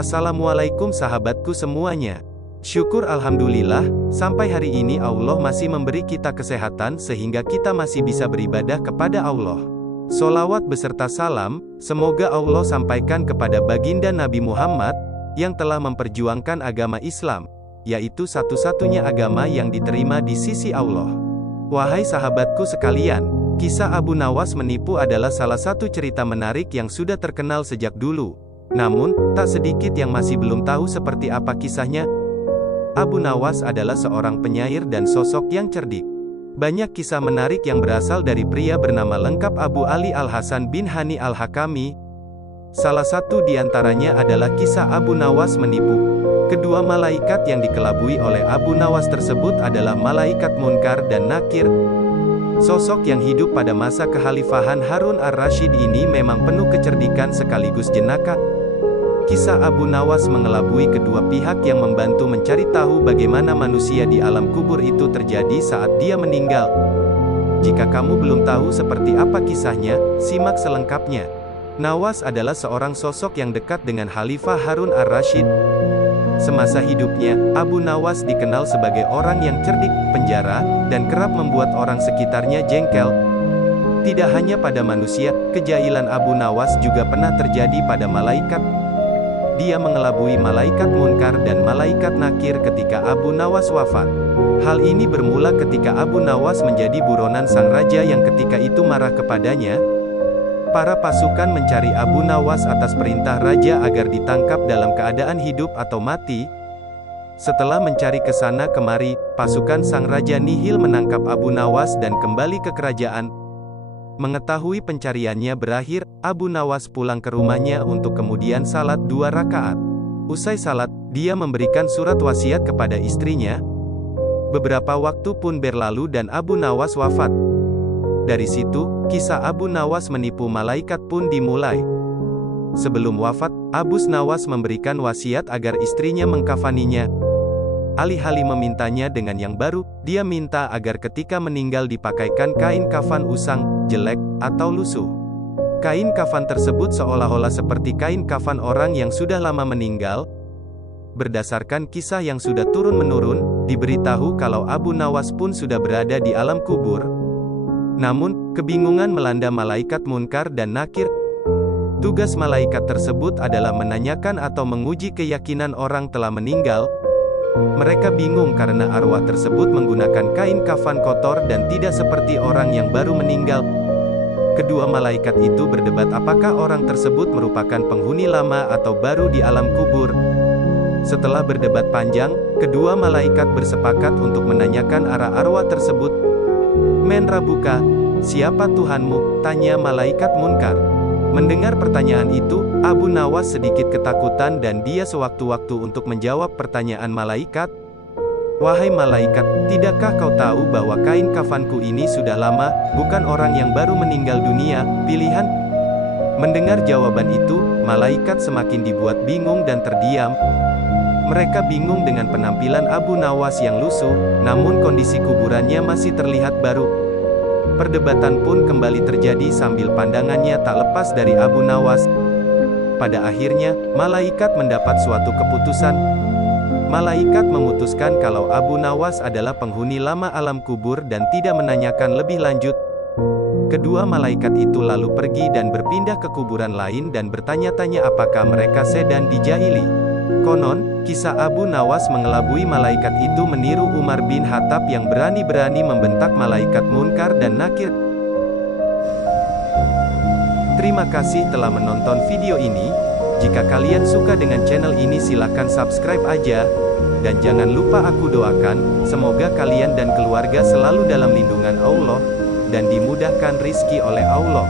Assalamualaikum sahabatku semuanya. Syukur alhamdulillah, sampai hari ini Allah masih memberi kita kesehatan sehingga kita masih bisa beribadah kepada Allah. Solawat beserta salam, semoga Allah sampaikan kepada baginda Nabi Muhammad, yang telah memperjuangkan agama Islam, yaitu satu-satunya agama yang diterima di sisi Allah. Wahai sahabatku sekalian, kisah Abu Nawas menipu adalah salah satu cerita menarik yang sudah terkenal sejak dulu. Namun, tak sedikit yang masih belum tahu seperti apa kisahnya. Abu Nawas adalah seorang penyair dan sosok yang cerdik. Banyak kisah menarik yang berasal dari pria bernama lengkap Abu Ali Al-Hasan bin Hani Al-Hakami. Salah satu di antaranya adalah kisah Abu Nawas menipu. Kedua malaikat yang dikelabui oleh Abu Nawas tersebut adalah malaikat Munkar dan Nakir. Sosok yang hidup pada masa kekhalifahan Harun ar-Rasyid ini memang penuh kecerdikan sekaligus jenaka. Kisah Abu Nawas mengelabui kedua pihak yang membantu mencari tahu bagaimana manusia di alam kubur itu terjadi saat dia meninggal. Jika kamu belum tahu seperti apa kisahnya, simak selengkapnya. Nawas adalah seorang sosok yang dekat dengan Khalifah Harun ar-Rasyid. Semasa hidupnya, Abu Nawas dikenal sebagai orang yang cerdik, penjara, dan kerap membuat orang sekitarnya jengkel. Tidak hanya pada manusia, kejailan Abu Nawas juga pernah terjadi pada malaikat. Dia mengelabui malaikat Munkar dan malaikat Nakir ketika Abu Nawas wafat. Hal ini bermula ketika Abu Nawas menjadi buronan sang raja yang ketika itu marah kepadanya. Para pasukan mencari Abu Nawas atas perintah raja agar ditangkap dalam keadaan hidup atau mati. Setelah mencari ke sana kemari, pasukan sang raja nihil menangkap Abu Nawas dan kembali ke kerajaan. Mengetahui pencariannya berakhir, Abu Nawas pulang ke rumahnya untuk kemudian salat 2 rakaat. Usai salat, dia memberikan surat wasiat kepada istrinya. Beberapa waktu pun berlalu dan Abu Nawas wafat. Dari situ, kisah Abu Nawas menipu malaikat pun dimulai. Sebelum wafat, Abu Nawas memberikan wasiat agar istrinya mengkafaninya. Alih-alih memintanya dengan yang baru, dia minta agar ketika meninggal dipakaikan kain kafan usang, jelek, atau lusuh. Kain kafan tersebut seolah-olah seperti kain kafan orang yang sudah lama meninggal. Berdasarkan kisah yang sudah turun-menurun, diberitahu kalau Abu Nawas pun sudah berada di alam kubur. Namun, kebingungan melanda malaikat Munkar dan Nakir. Tugas malaikat tersebut adalah menanyakan atau menguji keyakinan orang telah meninggal. Mereka bingung karena arwah tersebut menggunakan kain kafan kotor dan tidak seperti orang yang baru meninggal. Kedua malaikat itu berdebat apakah orang tersebut merupakan penghuni lama atau baru di alam kubur. Setelah berdebat panjang, kedua malaikat bersepakat untuk menanyakan arah arwah tersebut. "Men Rabuka, siapa Tuhanmu?" tanya malaikat Munkar. Mendengar pertanyaan itu, Abu Nawas sedikit ketakutan dan dia sewaktu-waktu untuk menjawab pertanyaan malaikat. "Wahai malaikat, tidakkah kau tahu bahwa kain kafanku ini sudah lama, bukan orang yang baru meninggal dunia, pilihan?" Mendengar jawaban itu, malaikat semakin dibuat bingung dan terdiam. Mereka bingung dengan penampilan Abu Nawas yang lusuh, namun kondisi kuburannya masih terlihat baru. Perdebatan pun kembali terjadi sambil pandangannya tak lepas dari Abu Nawas. Pada akhirnya, malaikat mendapat suatu keputusan. Malaikat memutuskan kalau Abu Nawas adalah penghuni lama alam kubur dan tidak menanyakan lebih lanjut. Kedua malaikat itu lalu pergi dan berpindah ke kuburan lain dan bertanya-tanya apakah mereka sedang dijahili. Konon, kisah Abu Nawas mengelabui malaikat itu meniru Umar bin Khattab yang berani-berani membentak malaikat Munkar dan Nakir. Terima kasih telah menonton video ini. Jika kalian suka dengan channel ini silahkan subscribe aja. Dan jangan lupa aku doakan, semoga kalian dan keluarga selalu dalam lindungan Allah, dan dimudahkan rizki oleh Allah.